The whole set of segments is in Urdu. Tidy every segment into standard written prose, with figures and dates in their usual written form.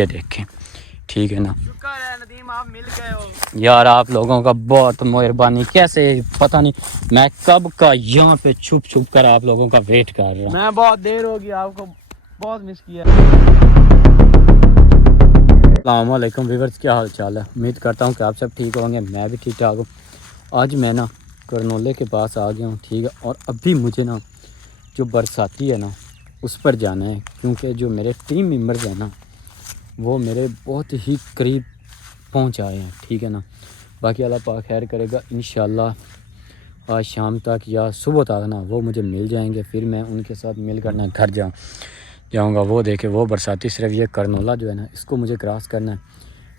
یہ دیکھیں ٹھیک ہے نا. شکر ہے ندیم آپ مل گئے ہو یار, آپ لوگوں کا بہت مہربانی. کیسے پتہ نہیں میں کب کا یہاں پہ چھپ چھپ کر آپ لوگوں کا ویٹ کر رہا ہوں. میں بہت دیر ہوگی, آپ کو بہت مس کیا. السلام علیکم ویورز, کیا حال چال ہے؟ امید کرتا ہوں کہ آپ سب ٹھیک ہوں گے. میں بھی ٹھیک ٹھاک ہوں. آج میں نا کرنولے کے پاس آ گیا ہوں ٹھیک ہے, اور ابھی مجھے نا جو برساتی ہے نا اس پر جانا ہے, کیونکہ جو میرے ٹیم ممبرز ہیں نا وہ میرے بہت ہی قریب پہنچ آئے ہیں ٹھیک ہے نا. باقی اللہ پاک خیر کرے گا انشاءاللہ. آج شام تک یا صبح تک نا وہ مجھے مل جائیں گے, پھر میں ان کے ساتھ مل کر نا گھر جاؤں گا. وہ دیکھے وہ برساتی صرف یہ کرنولا جو ہے نا اس کو مجھے کراس کرنا ہے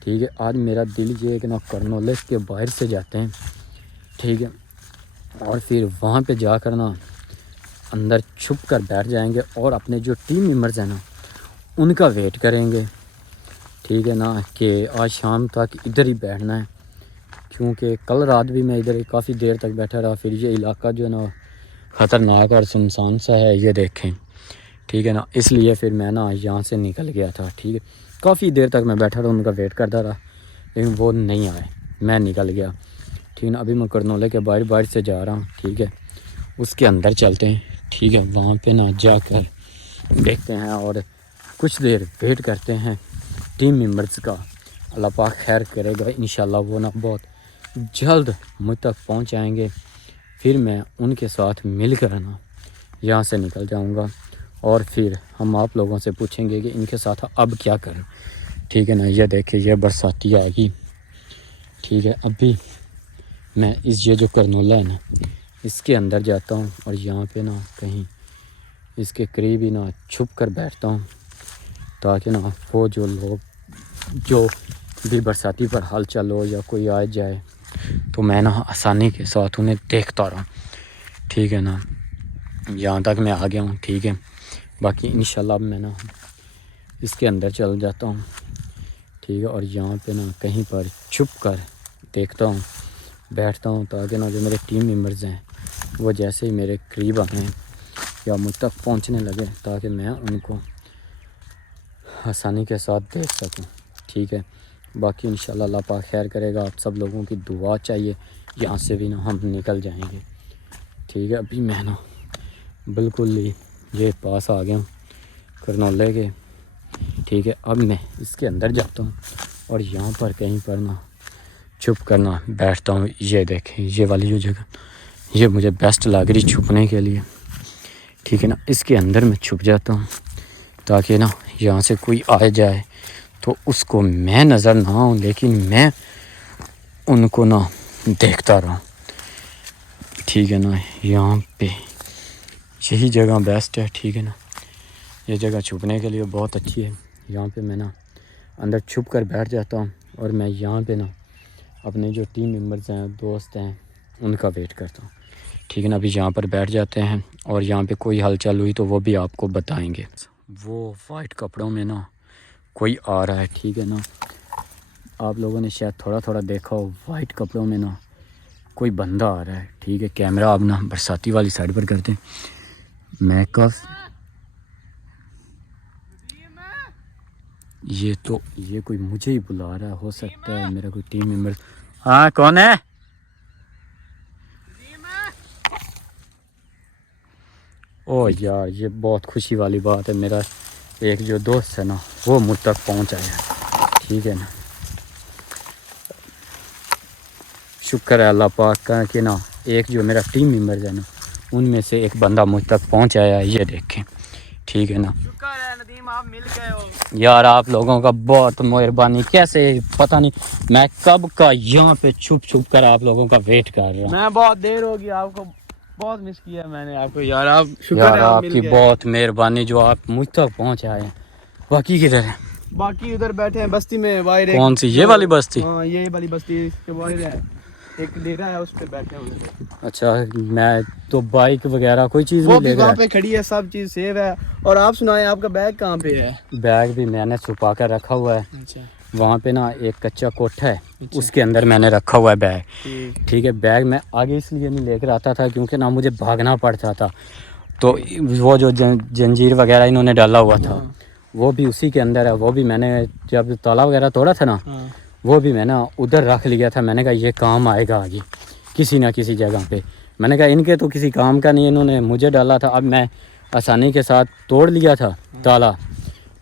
ٹھیک ہے. آج میرا دل یہ ہے کہ نا کرنولے کے باہر سے جاتے ہیں ٹھیک ہے, اور پھر وہاں پہ جا کر نا اندر چھپ کر بیٹھ جائیں گے اور اپنے جو ٹیم ممبرز ہیں نا ان کا ویٹ کریں گے ٹھیک ہے نا, کہ آج شام تک ادھر ہی بیٹھنا ہے. کیونکہ کل رات بھی میں ادھر ہی کافی دیر تک بیٹھا رہا. پھر یہ علاقہ جو ہے نا خطرناک اور سنسان سا ہے, یہ دیکھیں ٹھیک ہے نا. اس لیے پھر میں نا یہاں سے نکل گیا تھا ٹھیک ہے. کافی دیر تک میں بیٹھا رہا, ان کا ویٹ کرتا رہا, لیکن وہ نہیں آئے. میں نکل گیا ٹھیک ہے نا. ابھی میں کرنولے کے باہر سے جا رہا ہوں ٹھیک ہے. اس کے اندر چلتے ہیں ٹھیک ہے. وہاں پہ نا جا کر دیکھتے ہیں اور کچھ دیر ویٹ کرتے ہیں ٹیم ممبرز کا. اللہ پاک خیر کرے گا انشاءاللہ. وہ نا بہت جلد مجھ تک پہنچ جائیں گے, پھر میں ان کے ساتھ مل کر نا یہاں سے نکل جاؤں گا, اور پھر ہم آپ لوگوں سے پوچھیں گے کہ ان کے ساتھ اب کیا کریں ٹھیک ہے نا. یہ دیکھیں یہ برساتی آئے گی ٹھیک ہے. ابھی میں یہ جو کرنولا ہے نا اس کے اندر جاتا ہوں, اور یہاں پہ نا کہیں اس کے قریب ہی نا چھپ کر بیٹھتا ہوں, تاکہ نا وہ جو لوگ جو بھی برساتی پر حل چل ہو یا کوئی آ جائے تو میں نا آسانی کے ساتھ انہیں دیکھتا رہا ٹھیک ہے نا. یہاں تک میں آ گیا ہوں ٹھیک ہے. باقی انشاءاللہ اب میں نا اس کے اندر چل جاتا ہوں ٹھیک ہے, اور یہاں پہ نا کہیں پر چھپ کر دیکھتا ہوں, بیٹھتا ہوں, تاکہ نا جو میرے ٹیم ممبرز ہیں وہ جیسے ہی میرے قریب آئیں یا مجھ تک پہنچنے لگے تاکہ میں ان کو آسانی کے ساتھ دیکھ سکوں ٹھیک ہے. باقی انشاءاللہ اللہ پاک خیر کرے گا. آپ سب لوگوں کی دعا چاہیے, یہاں سے بھی نا ہم نکل جائیں گے ٹھیک ہے. ابھی میں نا بالکل ہی یہ پاس آ گیا ہوں کرنولے کے ٹھیک ہے. اب میں اس کے اندر جاتا ہوں اور یہاں پر کہیں پر نا چھپ کرنا بیٹھتا ہوں. یہ دیکھیں یہ والی جو جگہ یہ مجھے بیسٹ لگ رہی چھپنے کے لیے ٹھیک ہے نا. اس کے اندر میں چھپ جاتا ہوں تاکہ نا یہاں سے کوئی آ جائے تو اس کو میں نظر نہ آؤں, لیکن میں ان کو نا دیکھتا رہا ٹھیک ہے نا. یہاں پہ یہی جگہ بیسٹ ہے ٹھیک ہے نا. یہ جگہ چھپنے کے لیے بہت اچھی ہے. یہاں پہ میں نا اندر چھپ کر بیٹھ جاتا ہوں, اور میں یہاں پہ نا اپنے جو ٹیم ممبرز ہیں دوست ہیں ان کا ویٹ کرتا ہوں ٹھیک ہے نا. ابھی یہاں پر بیٹھ جاتے ہیں, اور یہاں پہ کوئی ہلچل ہوئی تو وہ بھی آپ کو بتائیں گے. وہ وائٹ کپڑوں میں نا کوئی آ رہا ہے ٹھیک ہے نا. آپ لوگوں نے شاید تھوڑا تھوڑا دیکھا ہو, وائٹ کپڑوں میں نا کوئی بندہ آ رہا ہے ٹھیک ہے. کیمرہ آپ نا برساتی والی سائڈ پر کرتے ہیں. میں یہ کوئی مجھے ہی بلا رہا ہے, ہو سکتا ہے میرا کوئی ٹیم ممبر. ہاں کون ہے؟ او یار یہ بہت خوشی والی بات ہے, میرا ایک جو دوست ہے نا وہ مجھ تک پہنچ آیا ٹھیک ہے نا. شکر ہے اللہ پاک کا کہ نا ایک جو میرا ٹیم ممبرز ہے نا ان میں سے ایک بندہ مجھ تک پہنچ آیا ہے. یہ دیکھیں ٹھیک ہے نا. شکر ہے ندیم آپ مل گئے ہو یار, آپ لوگوں کا بہت مہربانی. کیسے پتہ نہیں میں کب کا یہاں پہ چھپ چھپ کر آپ لوگوں کا ویٹ کر رہا ہوں. میں بہت دیر ہوگی, آپ کو بہت مس کیا میں نے آپ کو یار. آپ شکر یار ہے آپ آپ مل کی گئے. بہت مہربانی جو آپ مجھ تک پہنچ آئے ہیں. باقی کدھر ہے؟ باقی ادھر بیٹھے ہیں بستی میں باہر. ایک کون سی یہ والی بستی؟ ہاں یہ والی بستی کے باہر ہے, ایک ڈیرا ہے اس پہ بیٹھے ہیں. اچھا, میں تو بائک وغیرہ کوئی چیز وہ نہیں بھی لے وہاں کر. پہ کھڑی ہے, سب چیز سیو ہے. اور آپ سنائیں آپ کا بیگ کہاں پہ ہے؟ بیگ بھی میں نے چھپا کر رکھا ہوا ہے. اچھا وہاں پہ نا ایک کچا کوٹھا ہے, اس کے اندر میں نے رکھا ہوا ہے بیگ ٹھیک ہے. بیگ میں آگے اس لیے نہیں لے کر آتا تھا کیونکہ نا مجھے بھاگنا پڑتا تھا, تو وہ جو جنجیر وغیرہ انہوں نے ڈالا ہوا تھا وہ بھی اسی کے اندر ہے. وہ بھی میں نے جب تالا وغیرہ توڑا تھا نا ہاں وہ بھی میں نے ادھر رکھ لیا تھا. میں نے کہا یہ کام آئے گا آگے کسی نہ کسی جگہ پہ. میں نے کہا ان کے تو کسی کام کا نہیں, انہوں نے مجھے ڈالا تھا. اب میں آسانی کے ساتھ توڑ لیا تھا تالا,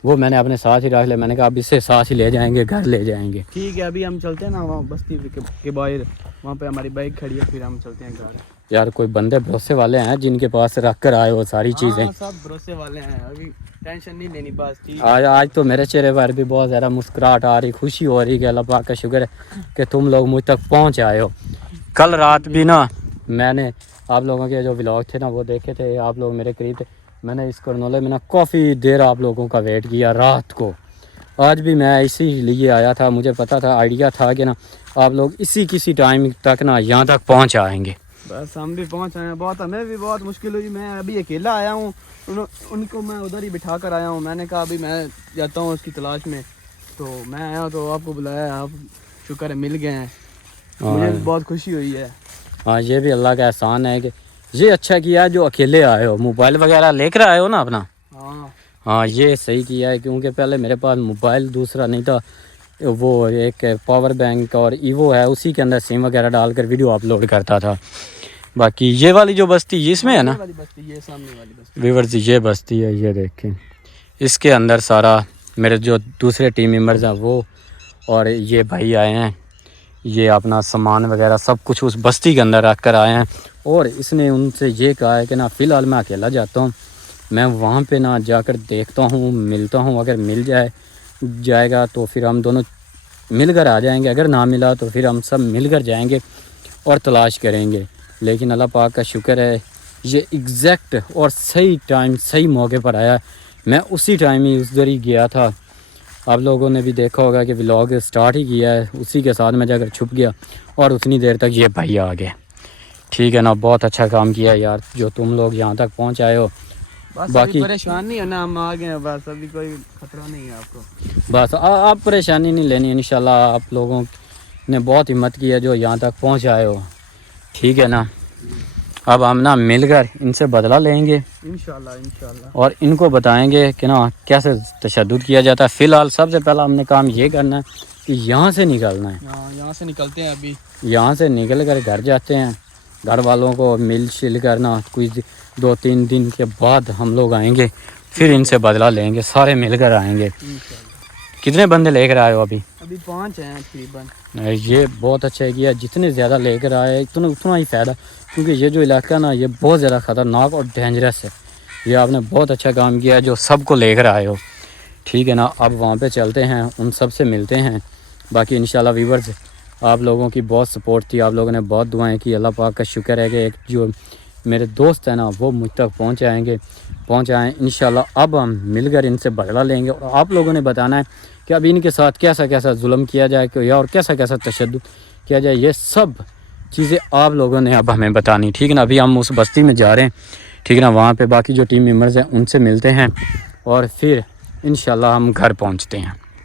وہ میں نے اپنے ساتھ ہی رکھ لیا. میں نے کہا اب اسے ساتھ ہی لے جائیں گے, گھر لے جائیں گے. ٹھیک ہے, ابھی ہم چلتے ہیں نا وہاں بستی کے باہر, وہاں پہ ہماری بائک کھڑی ہے, پھر ہم چلتے ہیں گھر. یار کوئی بندے بھروسے والے ہیں جن کے پاس رکھ کر آئے وہ ساری چیزیں. ہاں سب بھروسے والے ہیں, ابھی ٹینشن نہیں لینی بس. ٹھیک آج تو میرے چہرے پر بھی بہت زیادہ مسکراہٹ آ رہی, خوشی ہو رہی کہ اللہ پاک کا شکر ہے کہ تم لوگ مجھ تک پہنچ آئے ہو. کل رات بھی نا میں نے آپ لوگوں کے جو ولاگ تھے نا وہ دیکھے تھے, آپ لوگ میرے قریب تھے. میں نے اس کرنولے میں نا کافی دیر آپ لوگوں کا ویٹ کیا رات کو. آج بھی میں اسی لیے آیا تھا, مجھے پتا تھا, آئیڈیا تھا کہ نا آپ لوگ کسی ٹائم تک نا یہاں تک پہنچ آئیں گے. بس ہم بھی پہنچ آئے ہیں. بہت ہمیں بھی بہت مشکل ہوئی, میں ابھی اکیلا آیا ہوں, ان کو میں ادھر ہی بٹھا کر آیا ہوں. میں نے کہا ابھی میں جاتا ہوں اس کی تلاش میں, تو میں آیا ہوں تو آپ کو بلایا, آپ شکر ہے مل گئے ہیں. مجھے بھی بہت خوشی ہوئی ہے. ہاں یہ بھی اللہ کا احسان ہے کہ یہ اچھا کیا جو اکیلے آئے ہو, موبائل وغیرہ لے کر آئے ہو نا اپنا. ہاں یہ صحیح کیا ہے, کیونکہ پہلے میرے پاس موبائل دوسرا نہیں تھا, وہ ایک پاور بینک اور ایوو ہے, اسی کے اندر سیم وغیرہ ڈال کر ویڈیو اپلوڈ کرتا تھا. باقی یہ والی جو بستی اس میں ہے نا یہ سامنے والی بستی, ویورز یہ بستی ہے, یہ دیکھیں اس کے اندر سارا میرے جو دوسرے ٹیم ممبرز ہیں وہ اور یہ بھائی آئے ہیں, یہ اپنا سامان وغیرہ سب کچھ اس بستی کے اندر رکھ کر آئے ہیں. اور اس نے ان سے یہ کہا ہے کہ نا فی الحال میں اکیلا جاتا ہوں, میں وہاں پہ نا جا کر دیکھتا ہوں, ملتا ہوں, اگر مل جائے گا تو پھر ہم دونوں مل کر آ جائیں گے, اگر نہ ملا تو پھر ہم سب مل کر جائیں گے اور تلاش کریں گے. لیکن اللہ پاک کا شکر ہے یہ ایگزیکٹ اور صحیح ٹائم صحیح موقع پر آیا. میں اسی ٹائم ہی اس در ہی گیا تھا, آپ لوگوں نے بھی دیکھا ہوگا کہ ولاگ سٹارٹ ہی کیا ہے, اسی کے ساتھ میں جا کر چھپ گیا اور اتنی دیر تک یہ بھائی آ گئے. ٹھیک ہے نا, بہت اچھا کام کیا یار جو تم لوگ یہاں تک پہنچ آئے ہو. باقی پریشان نہیں ہونا, ہم آ گئے ہیں بس, ابھی کوئی خطرہ نہیں ہے آپ کو. بس آپ پریشانی نہیں لینی, انشاءاللہ آپ لوگوں نے بہت ہمت کی ہے جو یہاں تک پہنچ آئے ہو. ٹھیک ہے نا, اب ہم نا مل کر ان سے بدلہ لیں گے انشاءاللہ اور ان کو بتائیں گے کہ نا کیسے تشدد کیا جاتا ہے. فی الحال سب سے پہلا ہم نے کام یہ کرنا ہے کہ یہاں سے نکلنا ہے. یہاں سے نکلتے ہیں, ابھی یہاں سے نکل کر گھر جاتے ہیں, گھر والوں کو مل شل کرنا, کچھ 2-3 دن کے بعد ہم لوگ آئیں گے, پھر ان سے بدلہ لیں گے, سارے مل کر آئیں گے. کتنے بندے لے کر آئے ہو ابھی 5 ہیں تقریباً. یہ بہت اچھا کیا, جتنے زیادہ لے کر آئے اتنا ہی فائدہ, کیونکہ یہ جو علاقہ نا یہ بہت زیادہ خطرناک اور ڈینجرس ہے. یہ آپ نے بہت اچھا کام کیا جو سب کو لے کر آئے ہو. ٹھیک ہے نا, اب وہاں پہ چلتے ہیں, ان سب سے ملتے ہیں. باقی انشاءاللہ ویورز آپ لوگوں کی بہت سپورٹ تھی, آپ لوگوں نے بہت دعائیں کی. اللہ پاک کا شکر ہے کہ ایک جو میرے دوست ہیں نا وہ مجھ تک پہنچ آئیں انشاءاللہ. اب ہم مل کر ان سے بدلہ لیں گے, اور آپ لوگوں نے بتانا ہے کہ اب ان کے ساتھ کیسا ظلم کیا جائے اور کیسا تشدد کیا جائے. یہ سب چیزیں آپ لوگوں نے اب ہمیں بتانی. ٹھیک ہے نا, ابھی ہم اس بستی میں جا رہے ہیں. ٹھیک ہے نا, وہاں پہ باقی جو ٹیم ممبرز ہیں ان سے ملتے ہیں اور پھر انشاءاللہ ہم گھر پہنچتے ہیں.